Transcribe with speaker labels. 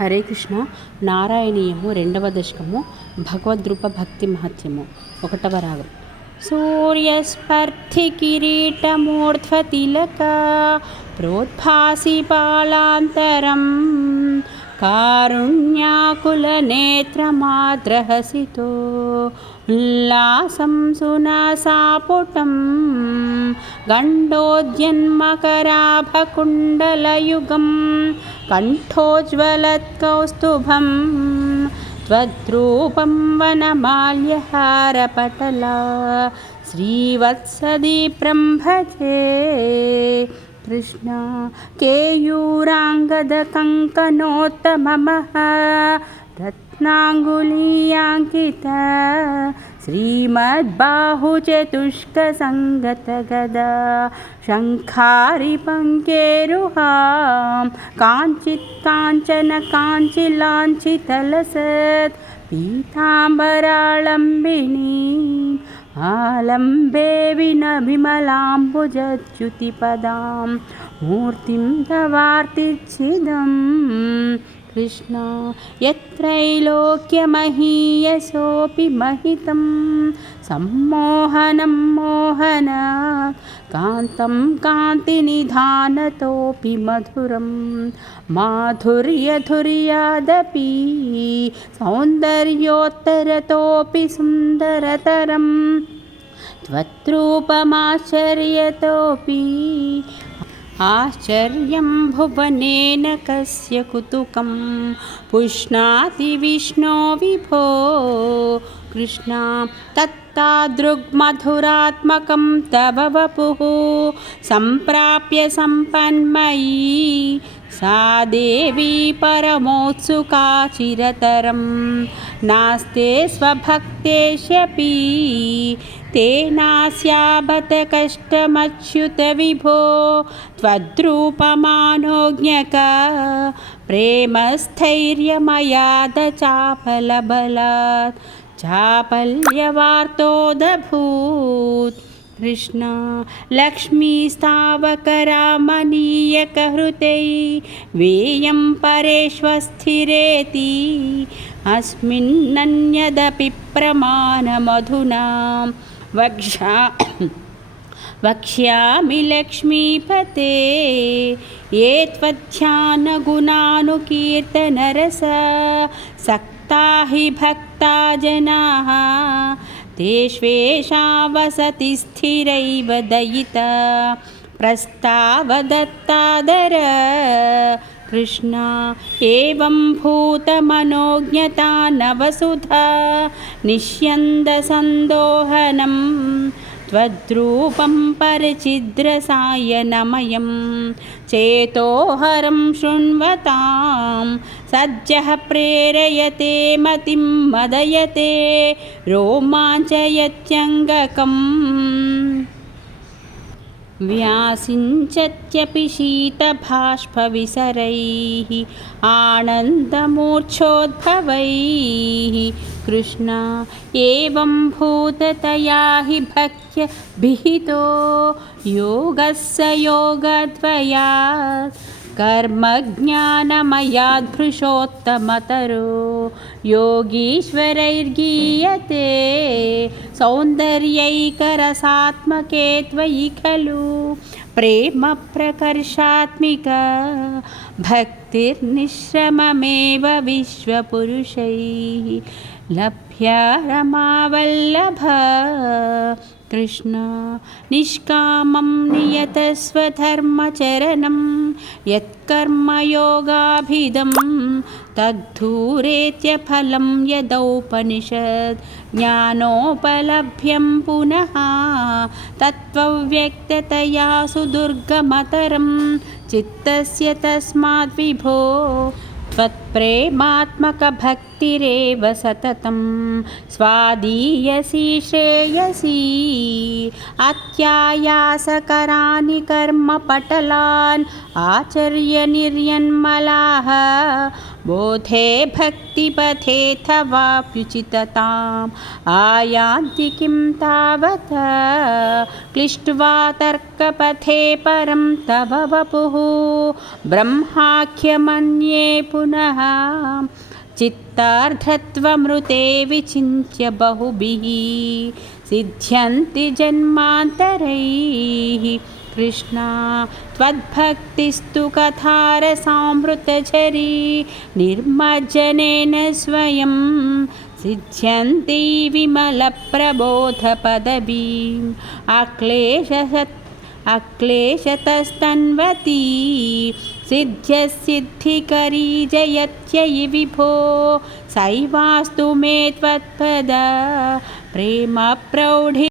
Speaker 1: హరే కృష్ణ నారాయణీయము రెండవ దశకము భగవద్రూప భక్తి మహత్యము ఒకటవ రాగం. సూర్యస్పర్థి కిరీటమూర్ధ్వతిలక ప్రోద్భాసి పాళాంతరం కారుణ్యాకుల నేత్రమాద్రహసితో. उल्लासं सुनासापुटं गण्डोद्यन्मकराभकुण्डलयुगं कण्ठोज्ज्वलत्कौस्तुभं त्वद्रूपं वनमाल्यहारपटला श्रीवत्सदीप्रं भजे कृष्ण केयूराङ्गदकङ्कणोत्तममः रत्नाङ्गुलीयाङ्कित श्रीमद्बाहुचतुष्कसङ्गतगदा शङ्खारिपङ्केरुहां काञ्चित् काञ्चन काञ्चिलाञ्चितलसत् पीताम्बराळम्बिनीम् आलम्बे विनविमलाम्बुजच्युतिपदां मूर्तिं तवार्तिच्छिदं कृष्ण यत्रैलोक्यमहीयसोऽपि महितं। सम्मोहनं मोहन कान्तं कान्तिनिधानतोऽपि मधुरं। माधुर्यधुर्यादपि सौन्दर्योत्तरतोऽपि सुन्दरतरम् त्वत्रूपमाश्चर्यतोऽपि आश्चर्यं भुवनेन कस्य कुतुकं पुष्णाति विष्णो विभो कृष्णा तत्तादृग्मधुरात्मकं तव वपुः सम्प्राप्य सम्पन्मयी सा देवी परमोत्सुका चिरतरं नास्ते स्वभक्तेष्यपि तेनास्याबत कष्टमच्युत विभो त्वद्रूपमानोज्ञक प्रेमस्थैर्यमयादचापलबलात् चापल्यवार्तोदभूत् कृष्ण लक्ष्मीस्तावकरामनीयकहृतै वेयं परेष्वस्थिरेति अस्मिन्नन्यदपि प्रमाणमधुना वक्षा वक्ष्यामि लक्ष्मीपते ये त्वध्यानगुणानुकीर्तनरस सक्ता हि भक्ता जनाः तेष्वेषा वसति स्थिरैव दयिता प्रस्तावदत्तादर कृष्णा। एवं भूतमनोज्ञता नवसुधा निष्यन्दसन्दोहनं त्वद्रूपं परचिद्रसायनमयं चेतोहरं शृण्वतां सज्जः प्रेरयते मतिं मदयते रोमाञ्चयत्यङ्गकम् व्यासिञ्चत्यपि शीतभाष्पविसरैः आनन्दमूर्च्छोद्भवैः। कृष्णा एवं भूततया हि भक्त्य विहितो योगस्य योगद्वयात् कर्मज्ञानमयाद्भृशोत्तमतरो। योगीश्वरैर्गीयते सौन्दर्यैकरसात्मके त्वयि खलु प्रेमप्रकर्षात्मिक भक्तिर्निश्रममेव विश्वपुरुषैः। लभ्या रमावल्लभ కృష్ణ నిష్కామం నియతస్వధర్మచరణం యత్కర్మయోగాభిదం తద్ధూరేత్యఫలం యదౌపనిషద్ జ్ఞానోపలభ్యం పునః తత్వవ్యక్తతయా సుదుర్గమతరం చిత్తస్య తస్మాద్విభో त्वत्प्रेमात्मकभक्तिरेव सततं स्वादीयसी श्रेयसी अत्यायासकराणि कर्मपटलान् आचर्य निर्यन्मलाः बोधे भक्तिपथेऽथवाप्युचितताम् आयान्ति किं तावत्? क्लिष्ट्वा तर्कपथे परं तव वपुः। ब्रह्माख्यमन्ये पुनः चित्तार्धत्वमृते विचिन्त्य बहुभिः सिद्ध्यन्ति जन्मान्तरैः। कृष्णा, त्वद्भक्तिस्तु कथारसामृतझरी, निर्मज्जनेन स्वयं सिद्ध्यन्ति विमलप्रबोधपदवीम्। अक्लेशसत् अक्लेशतस्तन्वती, सिद्ध्यसिद्धिकरी जयत्ययि विभो। सैवास्तु मे त्वत्पद, प्रेमप्रौढि